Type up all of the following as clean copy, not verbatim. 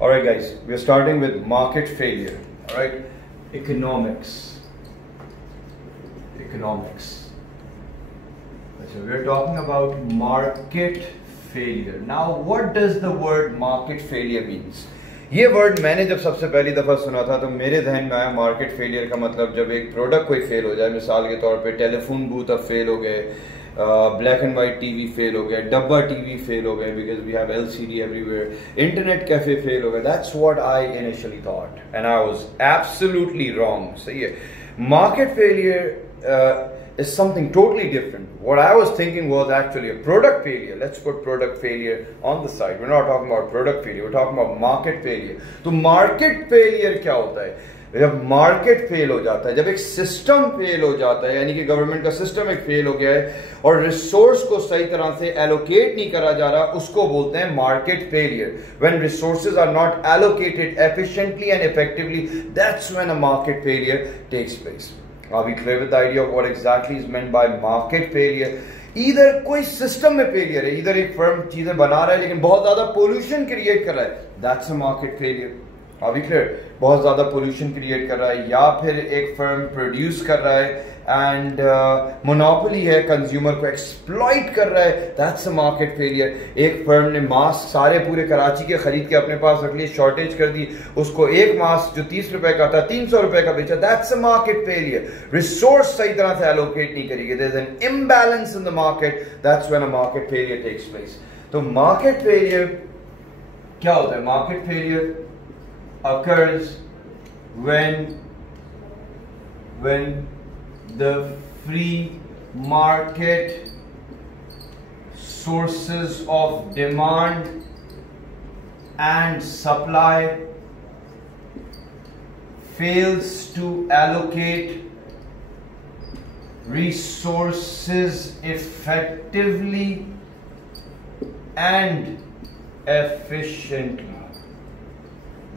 Alright guys, we are starting with market failure. Alright, economics. So we are talking about market failure. Now what does the word market failure means? ये word मैंने जब सबसे पहली दफ़ा सुना था तो मेरे जहन में आया मार्केट फेलियर का मतलब जब एक प्रोडक्ट कोई फेल हो जाए, मिसाल के तौर पे टेलीफोन बूथ अब फेल हो गए, black and white TV fail हो गए, डब्बा टीवी फेल हो गए because we have LCD everywhere, internet cafe fail हो गए. That's what I initially thought and I was absolutely wrong. सही है, market failure is something totally different. What I was thinking was actually a product failure. Let's put product failure on the side. We're not talking about product failure, we're talking about market failure. तो market failure क्या होता है? जब market fail हो जाता है, जब एक सिस्टम फेल हो जाता है, यानी कि गवर्नमेंट का सिस्टम एक फेल हो गया है और रिसोर्स को सही तरह से एलोकेट नहीं करा जा रहा, उसको बोलते हैं market failure. When resources are not allocated efficiently and effectively, that's when a market failure takes place. Are we clear with the idea of what exactly is meant by market failure? Either कोई system में failure है, इधर एक firm चीजें बना रहा है लेकिन बहुत ज्यादा पोल्यूशन क्रिएट कर रहा है, that's a market failure. Are we clear? बहुत ज्यादा पोल्यूशन क्रिएट कर रहा है, या फिर एक फर्म प्रोड्यूस कर रहा है एंड मोनोपोली है, कंज्यूमर को एक्सप्लॉइट कर रहा है, दैट्स अ मार्केट फेलियर. एक फर्म ने मास्क सारे पूरे कराची के खरीद के अपने पास रख लिए, शॉर्टेज कर दी, उसको एक मास्क जो 30 रुपए का था 300 रुपए का बेचा, that's a market failure. Resource सही तरह से एलोकेट नहीं करेगी, there is an imbalance in the market, that's when a market failure takes place. तो मार्केट फेलियर क्या होता है? Market failure occurs when the free market sources of demand and supply fails to allocate resources effectively and efficiently.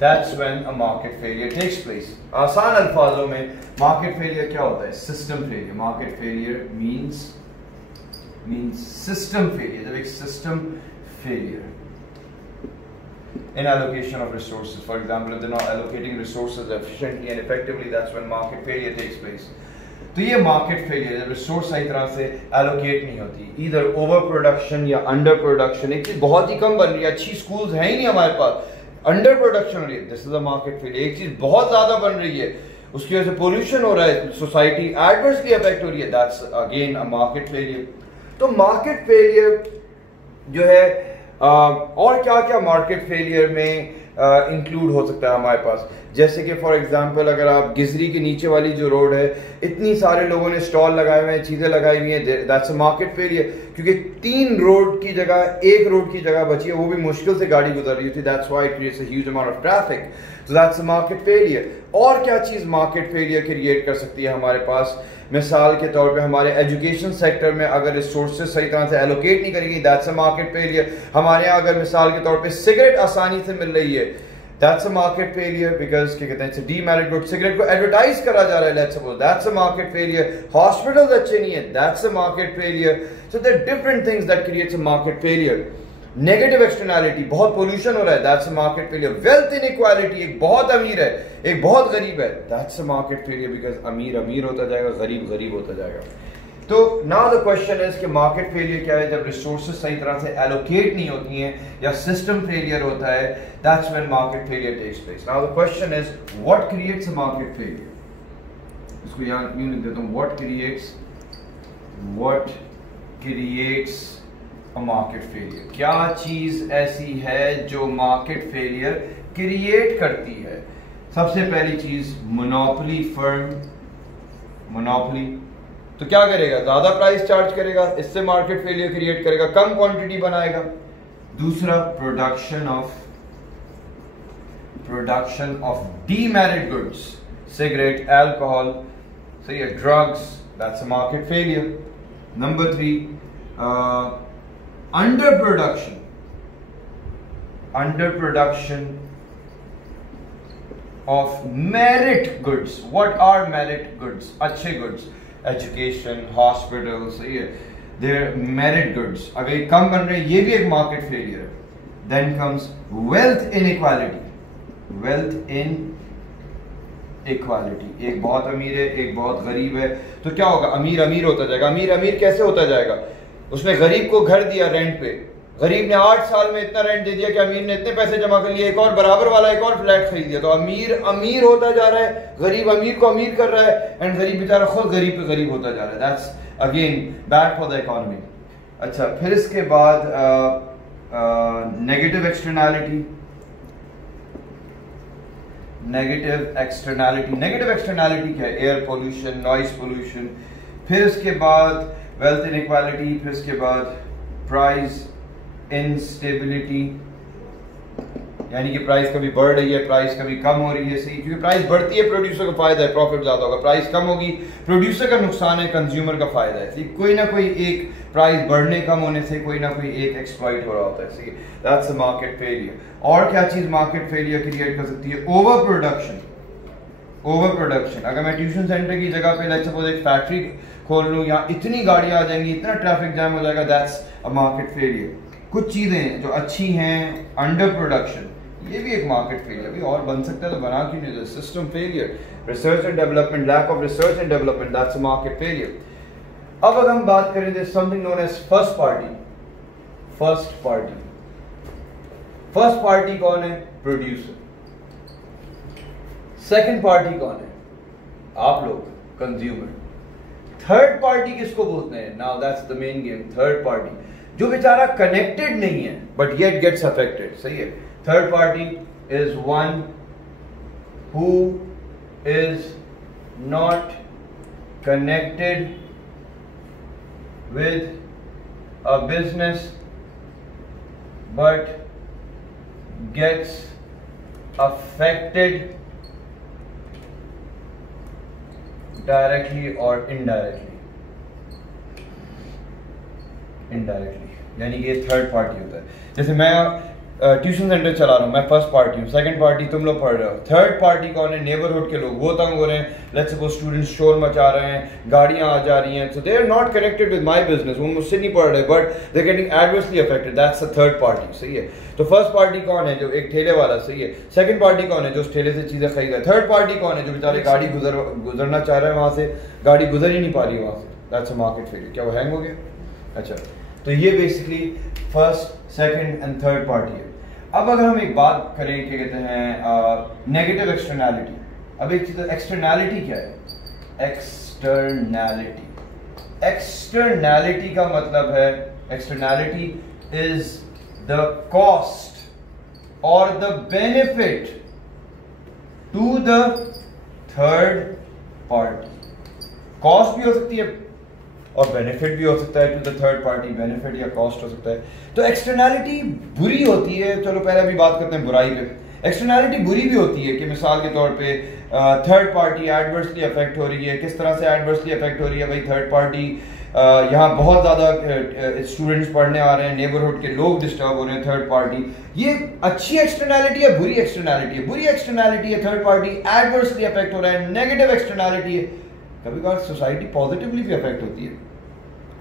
That's when a market failure takes place. आसान अल्फाजों में market failure क्या होता है? System failure. Market failure means system failure. जब एक system failure in allocation of resources, for example, if they're not allocating resources efficiently and effectively, that's when market failure takes place. तो ये market failure जब resource सही तरह से allocate नहीं होती, either over production या under production. एक चीज बहुत ही कम बन रही है, अच्छी schools हैं ही नहीं हमारे पास, अंडर प्रोडक्शन हो रही है, this is a market failure. एक चीज बहुत ज्यादा बन रही है, उसकी वजह से पोल्यूशन हो रहा है, सोसाइटी एडवर्सली अफेक्ट हो रही है, that's again a market failure. तो मार्केट फेलियर जो है और क्या क्या मार्केट फेलियर में इंक्लूड हो सकता है हमारे पास, जैसे कि फॉर एग्जांपल अगर आप गिजरी के नीचे वाली जो रोड है, इतनी सारे लोगों ने स्टॉल लगाए हुए हैं, चीजें लगाई हुई हैं, दैट्स अ मार्केट फेलियर. क्योंकि 3 रोड की जगह 1 रोड की जगह बची है, वो भी मुश्किल से गाड़ी गुजर रही थी, that's why it creates a huge amount of traffic. So that's a market failure. और क्या चीज मार्केट फेलियर क्रिएट कर सकती है हमारे पास? मिसाल के तौर पे हमारे एजुकेशन सेक्टर में अगर रिसोर्सेज सही तरह से एलोकेट नहीं करेंगे, दैट्स अ मार्केट फेलियर. हमारे यहाँ अगर मिसाल के तौर पे सिगरेट आसानी से मिल रही है, that's a market failure because क्या कहते हैं, it's a demerit good. Cigarette को एडवर्टाइज करा जा रहा है, let's suppose, that's a market failure. Hospitals अच्छे नहीं है, that's a market failure. So there are different things that creates a market failure. Negative externality, बहुत पोल्यूशन हो रहा है, that's a market failure. Wealth inequality, एक बहुत अमीर है एक बहुत गरीब है, that's a market failure because अमीर अमीर होता जाएगा, गरीब गरीब होता जाएगा. तो नाउ द क्वेश्चन इज कि मार्केट फेलियर क्या है? जब रिसोर्सेज सही तरह से एलोकेट नहीं होती हैं या सिस्टम फेलियर होता है, that's when market failure takes place. Now the question is what creates a market failure? इसको यहां यूं लिख देता हूं, what creates a market failure. क्या चीज ऐसी है जो मार्केट फेलियर क्रिएट करती है? सबसे पहली चीज मोनोपोली फर्म. मोनोपोली तो क्या करेगा? ज्यादा प्राइस चार्ज करेगा, इससे मार्केट फेलियर क्रिएट करेगा, कम क्वांटिटी बनाएगा. दूसरा production of demerit goods, cigarette, alcohol, सही है, drugs, that's a market failure. Number 3 under production of merit goods. What are merit goods? अच्छे गुड्स, एजुकेशन, हॉस्पिटल, सही है, देयर मेरिट गुड्स. अगर ये कम बन रहे हैं, ये भी एक मार्केट फेलियर है. Then comes wealth inequality. Wealth inequality, एक बहुत अमीर है एक बहुत गरीब है, तो क्या होगा, अमीर अमीर होता जाएगा। अमीर अमीर कैसे होता जाएगा, उसने गरीब को घर दिया रेंट पे, गरीब ने 8 साल में इतना रेंट दे दिया कि अमीर ने इतने पैसे जमा कर लिए, एक और बराबर वाला एक और फ्लैट खरीद दिया, तो अमीर अमीर होता जा रहा है, गरीब अमीर को अमीर कर रहा है, एंड गरीब बेचारा खुद गरीब पे गरीब होता जा रहा है। That's again bad for the economy. अच्छा, फिर इसके बाद negative externality. Negative externality, negative externality क्या है, एयर पोल्यूशन, नॉइस पोल्यूशन। फिर इसके बाद वेल्थ इनइक्वालिटी, फिर इसके बाद प्राइस इंस्टेबिलिटी, यानी कि प्राइस कभी बढ़ रही है प्राइस कभी कम हो रही है। सही, क्योंकि प्राइस बढ़ती है प्रोड्यूसर का फायदा है, प्रॉफिट ज्यादा होगा, प्राइस कम होगी प्रोड्यूसर का नुकसान है, कंज्यूमर का फायदा है। सही, कोई ना कोई एक प्राइस बढ़ने कम होने से कोई ना कोई एक एक्सप्लॉइट हो रहा होता है। सही, दैट्स अ मार्केट फेलियर। और क्या चीज मार्केट फेलियर क्रिएट कर सकती है, ओवर प्रोडक्शन। ओवर प्रोडक्शन, अगर मैं ट्यूशन सेंटर की जगह पे लेट्स सपोज एक फैक्ट्री खोल लूँ, यहाँ इतनी गाड़ियां आ जाएंगी, इतना ट्रैफिक जैम हो जाएगा, दैट्स अ मार्केट फेलियर। कुछ चीजें जो अच्छी हैं, अंडर प्रोडक्शन, ये भी एक मार्केट फेलियर। भी और बन सकता है तो बना क्यों नहीं, system failure. Research and development, lack of research and development, that's a market failure. अब अगर हम बात करें this something known as first party. First party, first party कौन है, प्रोड्यूसर। सेकंड पार्टी कौन है, आप लोग, कंज्यूमर। थर्ड पार्टी किसको बोलते हैं, now that's the main game. Third party जो बेचारा कनेक्टेड नहीं है बट येट गेट्स अफेक्टेड। सही है, third party is one who is not connected with a business but gets affected directly और इनडायरेक्टली। इनडायरेक्टली यानी कि ये थर्ड पार्टी होता है। जैसे मैं ट्यूशन सेंटर चला रहा हूँ, मैं फर्स्ट पार्टी हूँ, सेकंड पार्टी तुम लोग पढ़ रहे हो, थर्ड पार्टी कौन है, नेबरहुड के लोग, वो तंग हो रहे हैं, लेट्स सपोज स्टूडेंट्स शोर मचा रहे हैं, गाड़ियां आ जा रही हैं, so they are not connected with my business, वो मुझसे नहीं पढ़ रहे but they are getting adversely affected, that's a third party. सही है, तो फर्स्ट पार्टी कौन है, जो एक ठेले वाला। सही है, सेकंड पार्टी कौन है, जो उस ठेले से चीजें खरीद रहा है। थर्ड पार्टी कौन है, जो बेचारे गाड़ी गुजरना चाह रहा है वहां से, गाड़ी गुजर ही नहीं पा रही वहां से, दैट्स अ मार्केट फेलियर। क्या वो हैंग हो गया? अच्छा, तो ये basically first, second and third party है। अब अगर हम एक बात करें कि कहते हैं नेगेटिव एक्सटर्नैलिटी। अब एक चीज, एक्सटर्नैलिटी क्या है, एक्सटर्नैलिटी, एक्सटर्नैलिटी का मतलब है, एक्सटर्नैलिटी इज द कॉस्ट और the benefit to the third party. Cost भी हो सकती है और बेनिफिट भी हो सकता है to the third party, benefit या कॉस्ट हो सकता है। तो एक्सटर्नैलिटी बुरी होती है, चलो पहले अभी बात करते हैं बुराई पे। एक्सटर्नैलिटी बुरी भी होती है कि मिसाल के तौर पे थर्ड पार्टी एडवर्सली अफेक्ट हो रही है। किस तरह से एडवर्सली अफेक्ट हो रही है भाई, थर्ड पार्टी यहाँ बहुत ज़्यादा स्टूडेंट्स पढ़ने आ रहे हैं, नेबरहुड के लोग डिस्टर्ब हो रहे हैं, थर्ड पार्टी। ये अच्छी एक्सटर्नैलिटी है, बुरी एक्सटर्नैलिटी है? बुरी एक्सटर्नैलिटी है, थर्ड पार्टी एडवर्सली अफेक्ट हो रहा है। नेगेटिव एक्सटर्नैलिटी है, कभी कभार सोसाइटी पॉजिटिवली भी अफेक्ट होती है।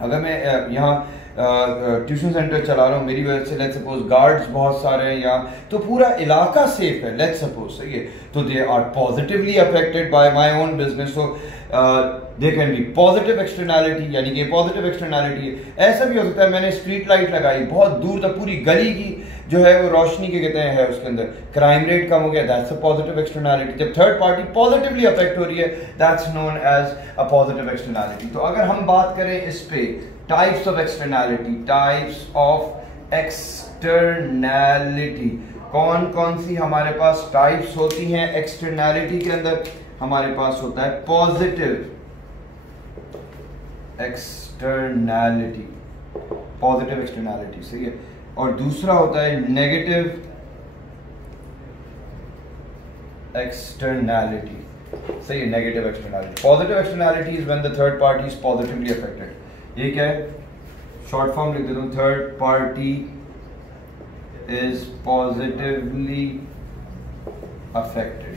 अगर मैं यहाँ ट्यूशन सेंटर चला रहा हूँ, मेरी वजह से लेट्स सपोज गार्ड्स बहुत सारे हैं यहाँ, तो पूरा इलाका सेफ है लेट्स सपोज। सही है, तो they are positively affected by my own business, so they can be positive externality, यानी कि पॉजिटिव एक्सटर्नैलिटी है। ऐसा भी हो सकता है मैंने स्ट्रीट लाइट लगाई, बहुत दूर तक पूरी गली की जो है वो रोशनी के कहते हैं है उसके अंदर, क्राइम रेट कम हो गया, दैट्स अ पॉजिटिव एक्सटर्नैलिटी। जब थर्ड पार्टी पॉजिटिवली अफेक्ट हो रही है, that's known as a positive externality. तो अगर हम बात करें इस पे types of externality, types of externality, कौन कौन सी हमारे पास टाइप्स होती हैं एक्सटर्नैलिटी के अंदर? हमारे पास होता है पॉजिटिव एक्सटर्नैलिटी, पॉजिटिव एक्सटर्नैलिटी। सही है, और दूसरा होता है नेगेटिव एक्सटर्नैलिटी। सही है, negative externality. Positive externality is when the third party is positively affected. ये क्या है, शॉर्ट फॉर्म लिख देता हूं, third party is positively affected,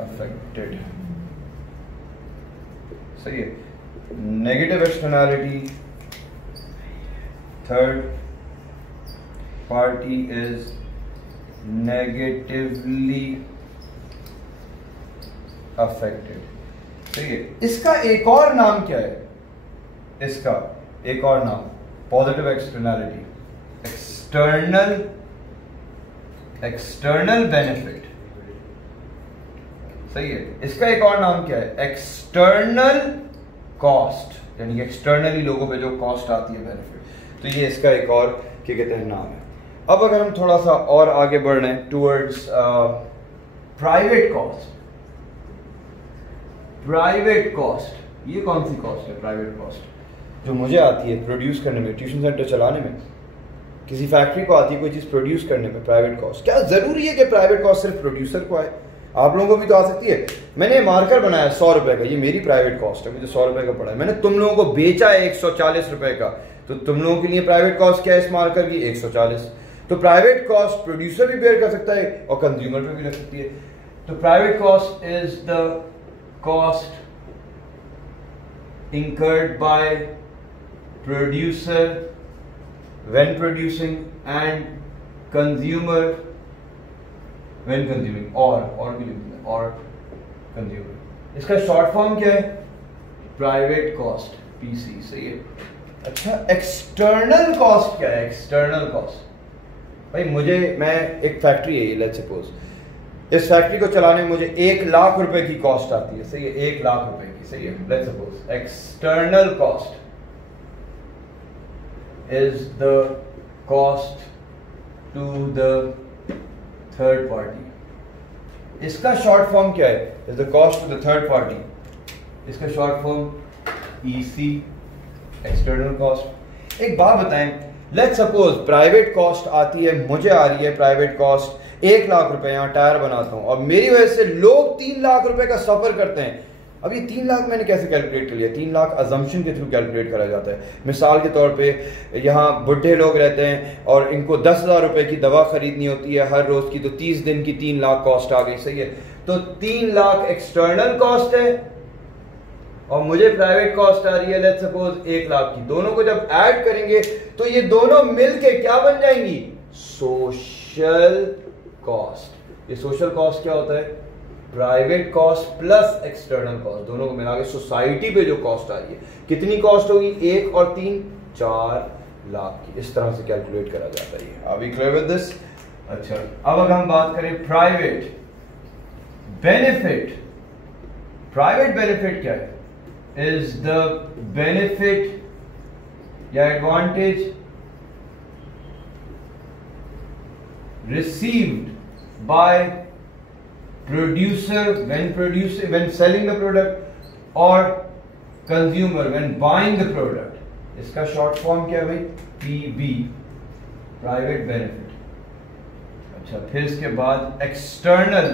affected. सही है, negative externality, third party is negatively affected. ठीक है, इसका एक और नाम क्या है? इसका एक और नाम पॉजिटिव एक्सटर्नैलिटी, एक्सटर्नल बेनिफिट। सही है, इसका एक और नाम क्या है? एक्सटर्नल कॉस्ट, यानी कि एक्सटर्नली लोगों पे जो कॉस्ट आती है बेनिफिट। तो ये इसका एक और क्या कहते हैं नाम है। अब अगर हम थोड़ा सा और आगे बढ़ रहे हैं towards private cost. Private cost, ये कौन सी कॉस्ट है? प्राइवेट कॉस्ट जो मुझे आती है प्रोड्यूस करने में, ट्यूशन सेंटर चलाने में, किसी फैक्ट्री को आती है कोई चीज प्रोड्यूस करने में, प्राइवेट कॉस्ट। क्या जरूरी है कि प्राइवेट कॉस्ट सिर्फ प्रोड्यूसर को आए? आप लोगों को भी तो आ सकती है। मैंने मार्कर बनाया 100 रुपए का, ये मेरी प्राइवेट कॉस्ट है, मुझे 100 रुपए का पड़ा है। मैंने तुम लोगों को बेचा है 140 रुपए का, तो तुम लोगों के लिए प्राइवेट कॉस्ट क्या है इस मार्कर की? 140। तो प्राइवेट कॉस्ट प्रोड्यूसर भी बेयर कर सकता है और कंज्यूमर पे भी लग सकती है। तो private cost is the cost incurred by producer when producing and consumer when consuming, और भी लिखते हैं, और कंज्यूमर। इसका शॉर्ट फॉर्म क्या है? Private cost, PC. सही है। अच्छा, एक्सटर्नल कॉस्ट क्या है? एक्सटर्नल कॉस्ट भाई, मैं एक फैक्ट्री है, लेट्स सपोज इस फैक्ट्री को चलाने में मुझे 1 लाख रुपए की कॉस्ट आती है। सही है, 1 लाख रुपए की। सही है, let's suppose external cost is the cost to the third party. इसका शॉर्ट फॉर्म क्या है? Is the cost to the third party. इसका short form EC, external cost. एक बात बताएं, लेट्स सपोज प्राइवेट कॉस्ट आती है, मुझे आ रही है प्राइवेट कॉस्ट 1 लाख रुपए, यहाँ टायर बनाता हूं और मेरी वजह से लोग 3 लाख रुपए का सफर करते हैं। अब ये 3 लाख मैंने कैसे कैलकुलेट कर लिया? 3 लाख अजम्पशन के थ्रू कैलकुलेट करा जाता है। मिसाल के तौर पे यहाँ बुढ़े लोग रहते हैं और इनको 10,000 रुपए की दवा खरीदनी होती है हर रोज की, तो 30 दिन की 3 लाख कॉस्ट आ गई। सही है, तो 3 लाख एक्सटर्नल कॉस्ट है और मुझे प्राइवेट कॉस्ट आ रही है लेट्स सपोज 1 लाख की। दोनों को जब ऐड करेंगे तो ये दोनों मिलके क्या बन जाएंगी? Social cost. ये सोशल कॉस्ट क्या होता है? Private cost plus external cost, दोनों को मिला के सोसाइटी पे जो कॉस्ट आ रही है। कितनी कॉस्ट होगी? 1 और 3 4 लाख की। इस तरह से कैलकुलेट करा जाता है। Are we clear with this? अच्छा, अब अगर हम बात करें प्राइवेट बेनिफिट। प्राइवेट बेनिफिट क्या है? इज द बेनिफिट या advantage received by producer when selling the product or consumer when buying the product. इसका शॉर्ट फॉर्म क्या है भाई? PB, private benefit. अच्छा, फिर इसके बाद एक्सटर्नल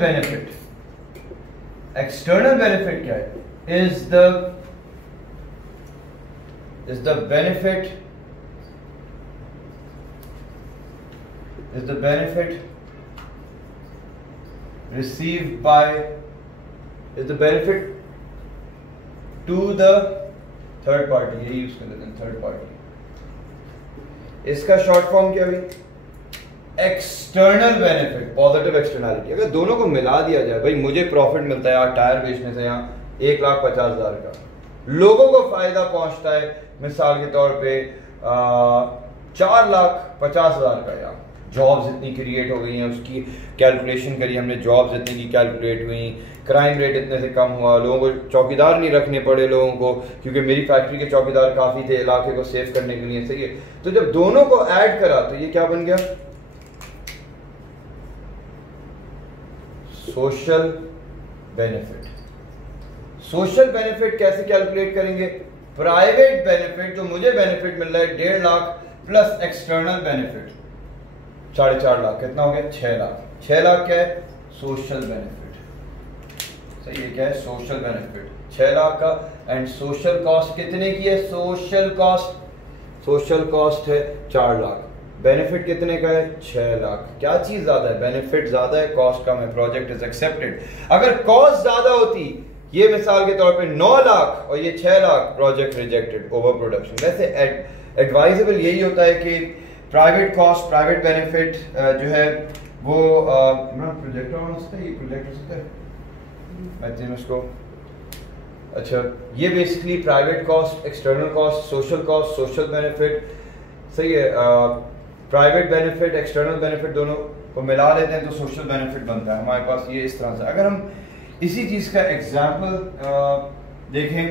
बेनिफिट। एक्सटर्नल बेनिफिट क्या है? Is the benefit received by is the benefit to the third party। ये यूज कर लेते हैं, थर्ड पार्टी। इसका शॉर्ट फॉर्म क्या है? External benefit, positive externality. अगर दोनों को मिला दिया जाए, भाई मुझे प्रॉफिट मिलता है यार टायर बेचने से यहाँ 1,50,000 का, लोगों को फायदा पहुंचता है मिसाल के तौर पे 4,50,000 का। यार जॉब्स इतनी क्रिएट हो गई हैं, उसकी कैलकुलेशन करी हमने, जॉब्स इतनी की कैलकुलेट हुई, क्राइम रेट इतने से कम हुआ, लोगों को चौकीदार नहीं रखने पड़े लोगों को, क्योंकि मेरी फैक्ट्री के चौकीदार काफ़ी थे इलाके को सेव करने के लिए। सही है, तो जब दोनों को ऐड करा तो ये क्या बन गया? Social benefit. सोशल बेनिफिट कैसे कैलकुलेट करेंगे? प्राइवेट बेनिफिट जो मुझे बेनिफिट मिल रहा है 1.5 lakh plus external benefit 4.5 lakh, कितना हो गया? 6 लाख। 6 लाख क्या है? Social benefit. सही है, क्या है? सोशल बेनिफिट 6 लाख का। एंड सोशल कॉस्ट कितने की है? सोशल कॉस्ट है 4 लाख। बेनिफिट कितने का है? 6 लाख। क्या चीज ज्यादा है? बेनिफिट ज्यादा है, कॉस्ट कम है। Project is accepted. अगर कॉस्ट ज्यादा होती, ये मिसाल के तौर पे 9 लाख और ये 6 lakh, project rejected, over production. वैसे एडवाइजेबल यही होता है कि प्राइवेट कॉस्ट, प्राइवेट बेनिफिट जो है वो प्रोजेक्टर हो सकता है, ये प्रोजेक्ट हो सकता है मैं उसको। अच्छा, ये basically private cost, external cost, social cost, social benefit, सही है। प्राइवेट बेनिफिट, एक्सटर्नल बेनिफिट दोनों को मिला लेते हैं तो सोशल बेनिफिट बनता है हमारे पास ये इस तरह से। अगर हम इसी चीज़ का एग्जाम्पल देखें,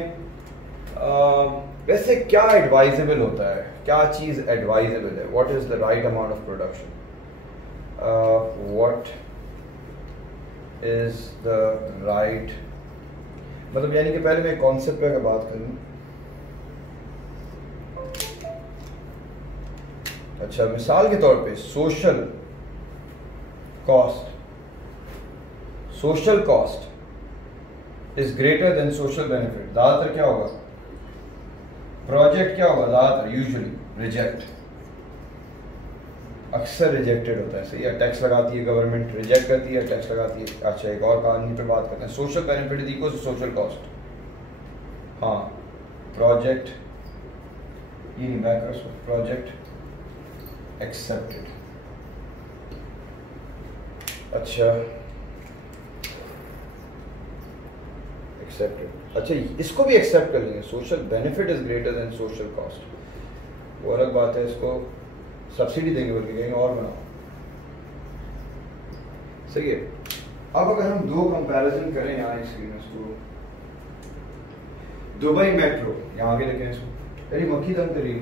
वैसे क्या एडवाइजेबल होता है, क्या चीज़ एडवाइजेबल है, what is the right amount of production, what is the right, मतलब यानी कि पहले मैं कॉन्सेप्ट पे बात करूँ। अच्छा, मिसाल के तौर पे social cost is greater than social benefit. ज्यादातर क्या होगा, प्रोजेक्ट क्या होगा, ज्यादातर यूजुअली रिजेक्ट, अक्सर रिजेक्टेड होता है, सही है। टैक्स लगाती है गवर्नमेंट, रिजेक्ट करती है, टैक्स लगाती है। अच्छा, एक और कहानी पे बात करते हैं, social benefit is equal to social cost. हाँ, प्रोजेक्ट, ये नहीं बैक करो, प्रोजेक्ट एक्सेप्टेड। अच्छा, एक्सेप्टेड, अच्छा इसको भी एक्सेप्ट कर लेंगे, social benefit is greater than social cost, वो अलग बात है, इसको सब्सिडी देंगे बल्कि कहेंगे और बनाओ, सही है। अब अगर हम दो कंपैरिजन करें यहाँ स्क्रीन में, इसको दुबई मेट्रो, यहाँ आगे देखें इसको, अरे मक्खी दम कर रही है।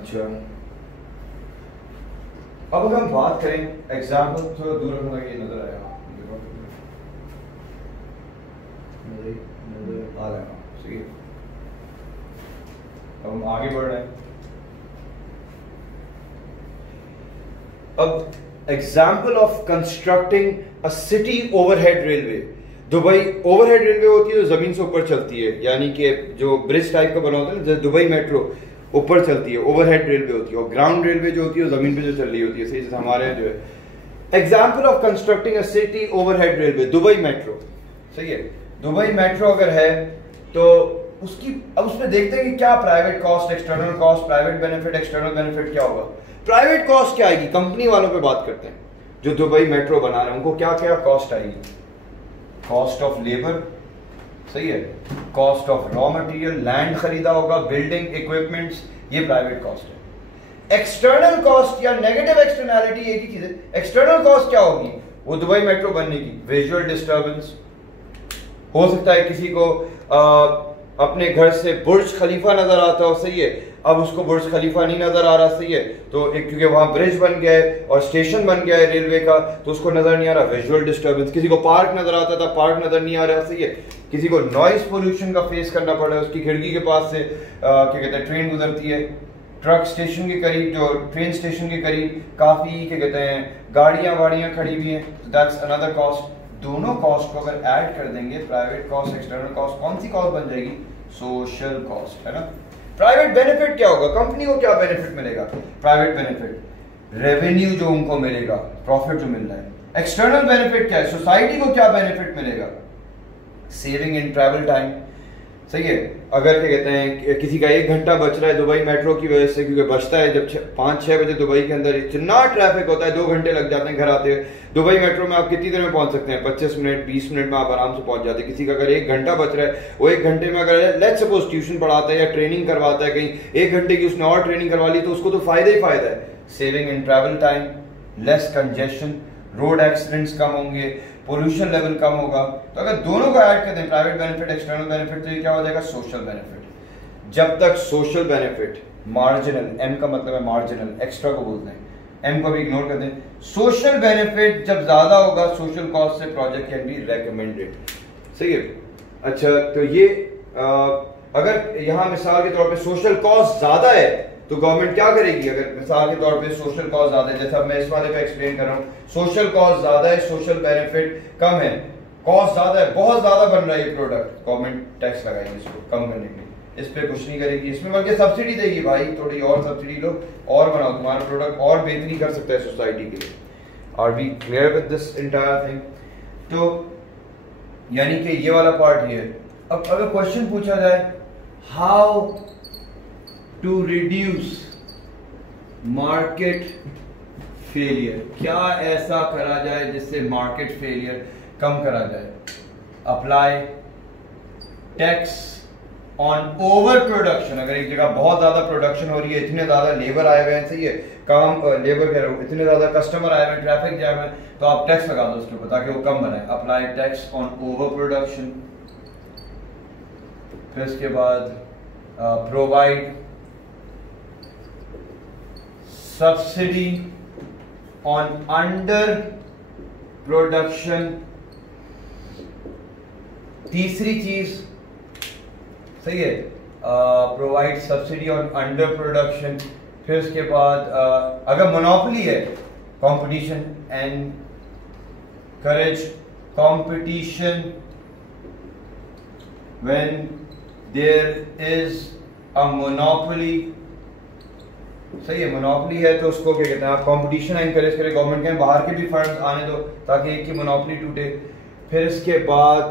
अच्छा, अब अगर हम बात करें एग्जाम्पल, थोड़ा दूर रखना, ये नजर आया नजर आ रहा है, सही है। अब हम आगे बढ़ रहे हैं। अब example of constructing a city overhead railway. Dubai overhead railway होती है जो जमीन से ऊपर चलती है, यानी कि जो ब्रिज टाइप का बना होता है, जैसे दुबई मेट्रो ऊपर चलती है, ओवरहेड रेलवे होती है, और ग्राउंड रेलवे जो होती है वो जमीन पे जो चल रही होती है, सही, जैसे हमारे यहाँ जो है। Example of constructing a city overhead railway, Dubai metro, सही है। दुबई मेट्रो अगर है तो उसकी, अब उसमें देखते हैं कि क्या private cost, external cost, private benefit, external benefit क्या होगा। प्राइवेट कॉस्ट क्या आएगी, कंपनी वालों पे बात करते हैं जो दुबई मेट्रो बना रहे हैं, उनको क्या क्या कॉस्ट आएगी, कॉस्ट ऑफ लेबर, सही है, cost of raw material, land खरीदा होगा, बिल्डिंग इक्विपमेंट्स, ये प्राइवेट कॉस्ट है। एक्सटर्नल कॉस्ट या नेगेटिव एक्सटर्नैलिटी एक ही चीज है। एक्सटर्नल कॉस्ट क्या होगी, वो दुबई मेट्रो बनने की विजुअल डिस्टर्बेंस, हो सकता है किसी को अपने घर से बुर्ज खलीफा नजर आता हो, सही है, अब उसको बुर्ज खलीफा नहीं नजर आ रहा, सही है, तो एक क्योंकि वहां ब्रिज बन गया है और स्टेशन बन गया है रेलवे का, तो उसको नजर नहीं आ रहा, विजुअल डिस्टर्बेंस। किसी को पार्क नजर आता था, पार्क नजर नहीं आ रहा, सही है। किसी को नॉइज पोल्यूशन का फेस करना पड़ रहा है, उसकी खिड़की के पास से क्या कहते हैं ट्रेन गुजरती है, ट्रक स्टेशन के करीब, जो ट्रेन स्टेशन के करीब काफी क्या कहते हैं गाड़ियां खड़ी हुई हैं, दैट्स अनदर कॉस्ट। दोनों कॉस्ट को अगर ऐड कर देंगे, प्राइवेट कॉस्ट, एक्सटर्नल कॉस्ट, कौन सी कॉस्ट बन जाएगी, सोशल कॉस्ट, है ना। प्राइवेट बेनिफिट क्या होगा, कंपनी को क्या बेनिफिट मिलेगा, प्राइवेट बेनिफिट रेवेन्यू जो उनको मिलेगा, प्रॉफिट जो मिल रहा है। एक्सटर्नल बेनिफिट क्या है, सोसाइटी को क्या बेनिफिट मिलेगा, सेविंग इन ट्रैवल टाइम, सही है। अगर क्या कहते हैं किसी का 1 घंटा बच रहा है दुबई मेट्रो की वजह से, क्योंकि बचता है जब 5-6 बजे दुबई के अंदर इतना ट्रैफिक होता है, 2 घंटे लग जाते हैं घर आते हुए। दुबई मेट्रो में आप कितनी देर में पहुंच सकते हैं, 25 मिनट 20 मिनट में आप आराम से पहुंच जाते हैं। किसी का अगर 1 घंटा बच रहा है, वो 1 घंटे में अगर लेट्स सपोज ट्यूशन पढ़ाता है या ट्रेनिंग करवाता है, कहीं 1 घंटे की उसने और ट्रेनिंग करवा ली, तो उसको तो फायदा ही फायदा है। Saving in travel time, less congestion, road accidents कम होंगे, पोल्यूशन लेवल कम होगा। तो अगर दोनों को ऐड कर दें, प्राइवेट बेनिफिट, एक्सटर्नल बेनिफिट, तो ये क्या हो जाएगा, सोशल बेनिफिट। जब तक सोशल बेनिफिट मार्जिनल, एम का मतलब है मार्जिनल, एक्स्ट्रा को बोलते हैं, एम को भी इग्नोर कर दें। सोशल बेनिफिट जब ज्यादा होगा सोशल कॉस्ट से, प्रोजेक्ट कैन बी रेकमेंडेड, सही है। अच्छा, तो ये अगर यहां मिसाल के तौर पे सोशल कॉस्ट ज्यादा है तो गवर्नमेंट क्या करेगी, अगर मिसाल के तौर पे सोशल कॉस्ट ज्यादा है, जैसे अब मैं इस वाले पे एक्सप्लेन कर रहा हूँ, सोशल कॉस्ट ज्यादा है, सोशल बेनिफिट कम है, कॉस्ट ज्यादा है, बहुत ज्यादा बन रहा है ये प्रोडक्ट, गवर्नमेंट टैक्स लगाएगी इसको कम करने के लिए, इस पे कुछ नहीं करेगी, इसमें बल्कि सब्सिडी देगी, भाई थोड़ी और सब्सिडी लो और बनाओ, तुम्हारा प्रोडक्ट और बेहतरी कर सकता है सोसाइटी के लिए। Are we clear with this entire thing. तो यानी कि ये वाला पार्ट ये है। अब अगर क्वेश्चन पूछा जाए how to reduce market failure, क्या ऐसा करा जाए जिससे मार्केट फेलियर कम करा जाए? Apply tax on over production. अगर एक जगह बहुत ज्यादा प्रोडक्शन हो रही है, इतने ज्यादा लेबर आए हुए हैं, सही है, काम लेबर कह रहा हूं, इतने ज्यादा कस्टमर आए हुए हैं, ट्रैफिक जैम है, तो आप टैक्स लगा दो उसके ऊपर ताकि वो कम बनाए। Apply tax on over production. फिर इसके बाद provide subsidy on under production. तीसरी चीज, सही है, provide subsidy on under production. फिर उसके बाद अगर मोनोपोली है, competition, encourage competition when there is a monopoly. सही है, मोनोपोली है तो उसको क्या कहते हैं, आप कंपटीशन एनकरेज करें, गवर्नमेंट के बाहर के भी फर्म्स आने दो ताकि एक की मोनोपोली टूटे। फिर इसके बाद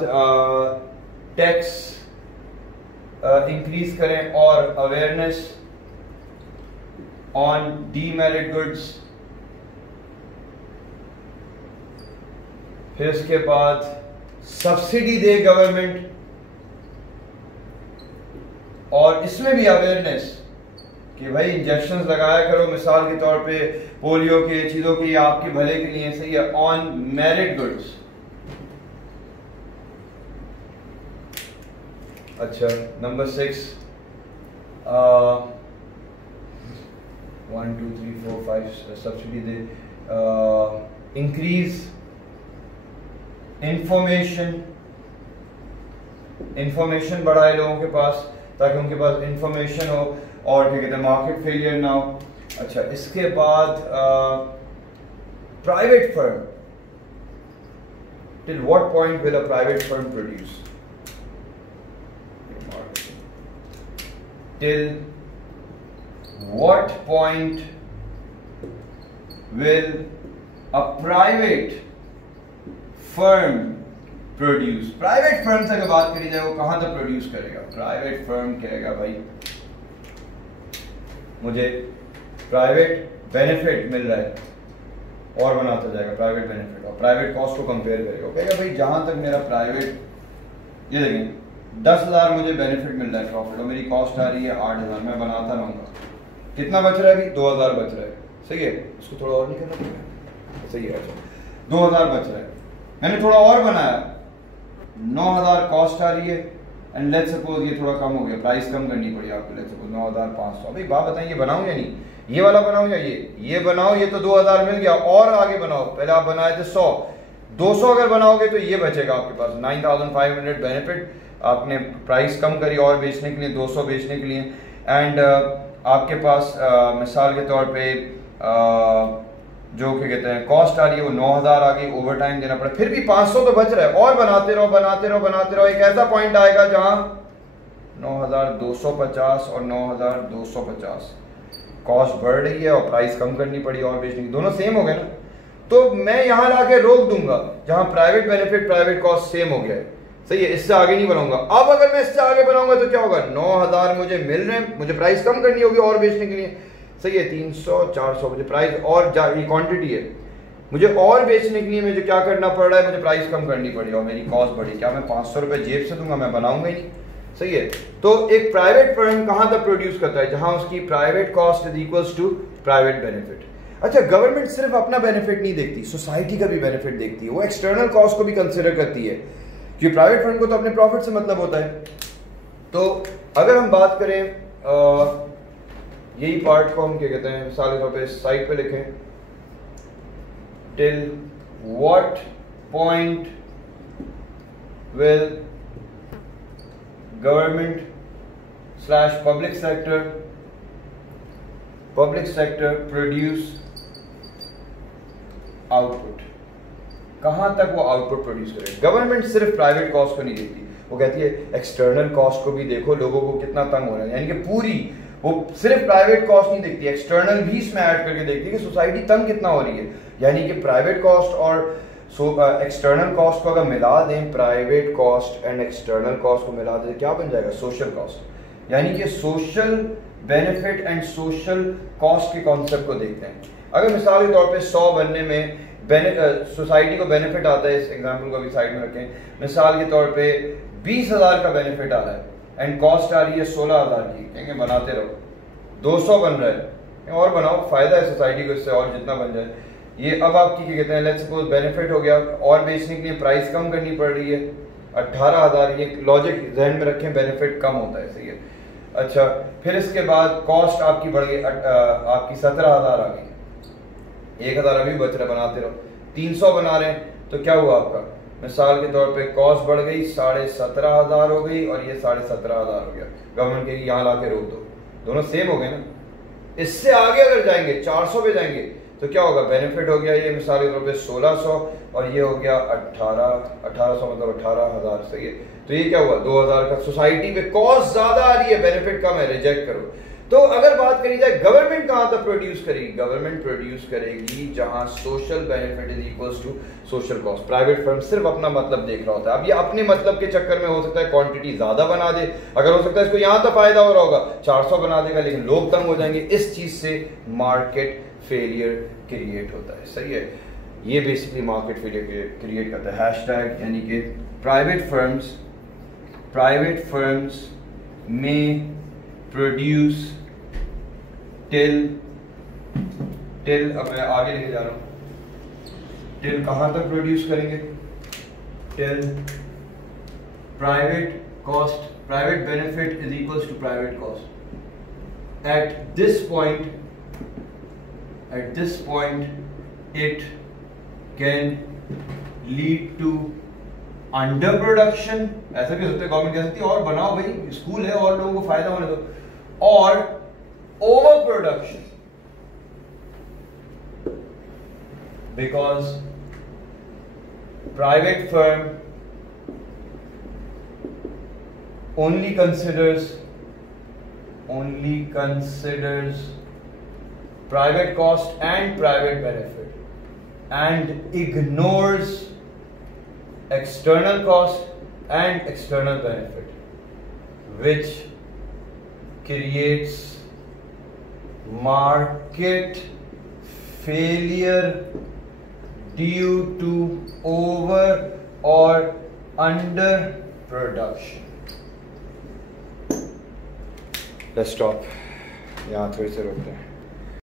टैक्स इंक्रीज करें और अवेयरनेस ऑन डीमेरिट गुड्स। फिर इसके बाद सब्सिडी दे गवर्नमेंट, और इसमें भी अवेयरनेस कि भाई इंजेक्शंस लगाया करो, मिसाल के तौर पे पोलियो के चीजों की, आपके भले के लिए, सही है, ऑन मेरिट गुड्स। अच्छा, नंबर 6, 1 2 3 4 5 सब्सिडी दे, इंक्रीज इंफॉर्मेशन बढ़ाए लोगों के पास ताकि उनके पास इंफॉर्मेशन हो और क्या कहते हैं मार्केट फेलियर ना हो। अच्छा, इसके बाद private firm, till what point will a private firm produce? Till what point will a private firm produce? Private firm से अगर बात करी जाए वो कहां तक प्रोड्यूस करेगा? प्राइवेट फर्म कहेगा भाई मुझे प्राइवेट बेनिफिट मिल रहा है और बनाता जाएगा प्राइवेट बेनिफिट, और प्राइवेट कॉस्ट को कंपेयर करेगा, कहेगा भाई जहां तक मेरा प्राइवेट, ये देखें 10,000 मुझे बेनिफिट मिल रहा है प्रॉफिट, और मेरी कॉस्ट आ रही है 8,000, मैं बनाता रहूंगा, कितना बच रहा है अभी? 2,000 बच रहा है, सही है, उसको थोड़ा और नहीं करना पड़ेगा, सही है। अच्छा, 2,000 बच रहा है, मैंने थोड़ा और बनाया, 9,000 कॉस्ट आ रही है, एंड लेट्स सपोज ये थोड़ा कम हो गया, प्राइस कम करनी पड़ी आपको, लेट्स सपोज 9,500। अभी बात बताइए, ये बनाऊं या नहीं? ये वाला बनाऊं या ये बनाओ? ये तो 2,000 मिल गया, और आगे बनाओ, पहले आप बनाए थे 100, 200 अगर बनाओगे तो ये बचेगा आपके पास 9,500 बेनिफिट, आपने प्राइस कम करी और बेचने के लिए, 200 बेचने के लिए, एंड आपके पास मिसाल के तौर पे जो क्या कहते हैं कॉस्ट आ रही है वो 9,000 आ गई, ओवर टाइम देना पड़ा, फिर भी 500 तो बच रहा है, और बनाते रहो बनाते रहो बनाते रहो, एक ऐसा पॉइंट आएगा जहां 9,250 और 9,250 कॉस्ट बढ़ रही है और प्राइस कम करनी पड़ी और बेचने की, दोनों सेम हो गए ना, तो मैं यहां लाके रोक दूंगा जहां private benefit private cost same हो गया है, सही है, इससे आगे नहीं बनाऊंगा। अब अगर मैं इससे आगे बनाऊंगा तो क्या होगा? 9,000 मुझे मिल रहे हैं, मुझे प्राइस कम करनी होगी और बेचने के लिए, सही है, 300 400 मुझे प्राइस और ये क्वांटिटी है, मुझे और बेचने के लिए मुझे क्या करना पड़ रहा है? मुझे प्राइस कम करनी पड़ी और मेरी कॉस्ट बढ़ी, क्या मैं 500 रुपए जेब से दूंगा? मैं बनाऊंगा ही नहीं, सही है। तो एक प्राइवेट फर्म कहां तक प्रोड्यूस करता है? जहां उसकी private cost is equals to private benefit. अच्छा, गवर्नमेंट सिर्फ अपना बेनिफिट नहीं देखती, सोसाइटी का भी बेनिफिट देखती है, वो एक्सटर्नल कॉस्ट को भी कंसिडर करती है, क्योंकि प्राइवेट फर्म को तो अपने प्रॉफिट से मतलब होता है। तो अगर हम बात करें यही पार्ट को हम क्या कहते हैं, मिसाल के तौर पे साइड पे लिखें, till what point will government slash public sector produce output, कहां तक वो आउटपुट प्रोड्यूस करे? गवर्नमेंट सिर्फ प्राइवेट कॉस्ट को नहीं देखती, वो कहती है एक्सटर्नल कॉस्ट को भी देखो, लोगों को कितना तंग हो रहा है, यानी कि पूरी वो सिर्फ प्राइवेट कॉस्ट नहीं देखती, एक्सटर्नल भी इसमें ऐड करके देखती है कि सोसाइटी तंग कितना हो रही है, यानी कि प्राइवेट कॉस्ट और सो एक्सटर्नल कॉस्ट को अगर मिला दें, private cost and external cost को मिला दें, क्या बन जाएगा? Social cost. यानी कि social benefit and social cost के कॉन्सेप्ट को देखते हैं। अगर मिसाल के तौर पे 100 बनने में सोसाइटी को बेनिफिट आता है, इस एग्जांपल को भी साइड में रखें, मिसाल के तौर पे 20,000 का बेनिफिट आ रहा है एंड कॉस्ट आ रही है 16,000 की, कहेंगे बनाते रहो, 200 बन रहा है और बनाओ, फायदा है सोसाइटी को इससे और जितना बन जाए। ये अब आपकी क्या कहते हैं, लेट्स सपोज बेनिफिट हो गया और बेचने के लिए प्राइस कम करनी पड़ रही है 18,000, ये लॉजिक जहन में रखें, बेनिफिट कम होता है, सही है। अच्छा, फिर इसके बाद कॉस्ट आपकी बढ़ गई, आपकी 17,000 आ गई, 1,000 अभी बच रहा है, बनाते रहो, 300 बना रहे हैं, तो क्या हुआ आपका? मिसाल के तौर पे कॉस्ट बढ़ गई 17,500 हो गई और ये 17,500 हो गया। गवर्नमेंट के यहाँ ला के रोक दो, दोनों सेम हो गए ना। इससे आगे अगर जाएंगे 400 पे जाएंगे तो क्या होगा? बेनिफिट हो गया ये मिसाल के तौर पे 1600 और ये हो गया 1800 मतलब 18,000, सही है। तो ये क्या हुआ? 2,000 का सोसाइटी पे कॉस्ट ज्यादा आ रही है, बेनिफिट कम है, रिजेक्ट करो। तो अगर बात करी जाए गवर्नमेंट कहां तक प्रोड्यूस करेगी? गवर्नमेंट प्रोड्यूस करेगी जहां social benefit is equals to social cost. Private firm सिर्फ अपना मतलब देख रहा होता है। अब ये अपने मतलब के चक्कर में हो सकता है क्वांटिटी ज्यादा बना दे, अगर हो सकता है इसको यहां तक फायदा हो रहा होगा 400 बना देगा, लेकिन लोग तंग हो जाएंगे। इस चीज से मार्केट फेलियर क्रिएट होता है, सही है। ये बेसिकली मार्केट फेलियर क्रिएट करता है। हैशटैग यानी कि प्राइवेट फर्म्स में प्रोड्यूस टिल अब मैं आगे लेके जा रहा हूं, टिल कहां तक प्रोड्यूस करेंगे? Till private cost, private benefit is equals to private cost. At this point it can lead to under production, ऐसा भी हो सकता है, गवर्नमेंट कह सकती है और बनाओ भाई, स्कूल है और लोगों को फायदा होने दो, और over production, because private firm only considers private cost and private benefit and ignores external cost and external benefit, which creates market failure due to over or under production. Let's stop. यहाँ थोड़ी से रोकते हैं।